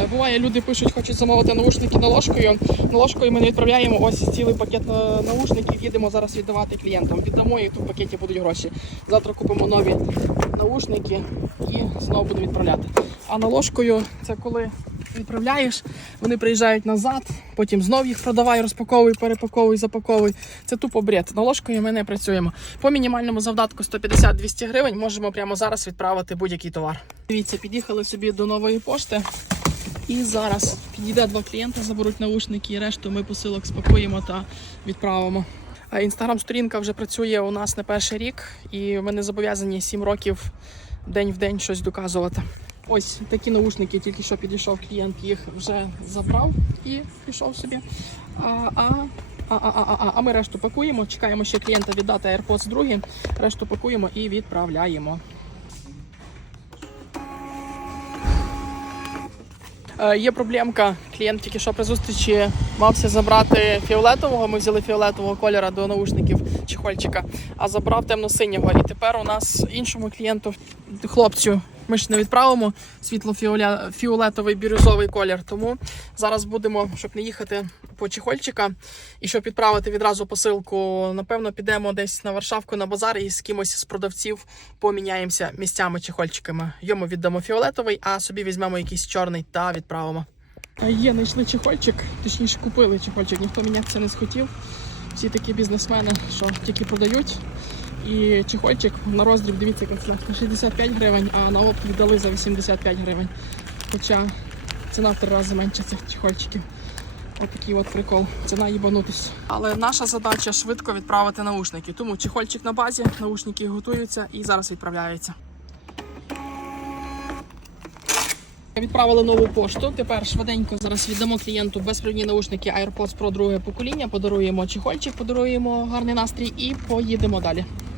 Е, Буває, люди пишуть, хочуть замовити наушники наложкою. Наложкою ми не відправляємо ось цілий пакет наушників. Їдемо зараз віддавати клієнтам. Віддамо і тут в пакеті будуть гроші. Завтра купимо нові наушники і знову будемо відправляти. А наложкою це коли відправляєш, вони приїжджають назад, потім знов їх продавай, розпаковуй, перепаковуй, запаковуй. Це тупо бред. Наложкою ми не працюємо. По мінімальному завдатку 150-200 гривень можемо прямо зараз відправити будь-який товар. Дивіться, під'їхали собі до нової пошти. І зараз підійде два клієнти, заберуть наушники, і решту ми посилок спакуємо та відправимо. Інстаграм-сторінка вже працює у нас не перший рік, і ми не зобов'язані 7 років день в день щось доказувати. Ось такі наушники, тільки що підійшов клієнт, їх вже забрав і пішов собі. А, а, а, а, а, а, ми решту пакуємо. Чекаємо ще клієнта віддати AirPods 2, решту пакуємо і відправляємо. Є проблемка. Клієнт тільки що при зустрічі мався забрати фіолетового. Ми взяли фіолетового кольора до наушників чехольчика, а забрав темно-синього. І тепер у нас іншому клієнту, хлопцю, ми ж не відправимо світло-фіолетовий бірюзовий колір. Тому зараз будемо, щоб не їхати по чехольчика і щоб відправити відразу посилку, напевно, підемо десь на Варшавку на базар і з кимось з продавців поміняємося місцями чехольчиками. Йому віддамо фіолетовий, а собі візьмемо якийсь чорний та відправимо. Є, знайшли чехольчик, точніше купили чехольчик, ніхто мінятися не схотів. Всі такі бізнесмени, що тільки продають. І чехольчик на роздріб, дивіться, канцелярка 65 гривень, а на опт віддали за 85 гривень. Хоча ціна в три рази менше цих чехольчиків. Отакий от прикол. Ціна їбанутись. Але наша задача швидко відправити наушники. Тому чехольчик на базі, наушники готуються і зараз відправляється. Відправили нову пошту. Тепер швиденько зараз віддамо клієнту безпровідні наушники AirPods Pro друге покоління. Подаруємо чехольчик, подаруємо гарний настрій і поїдемо далі.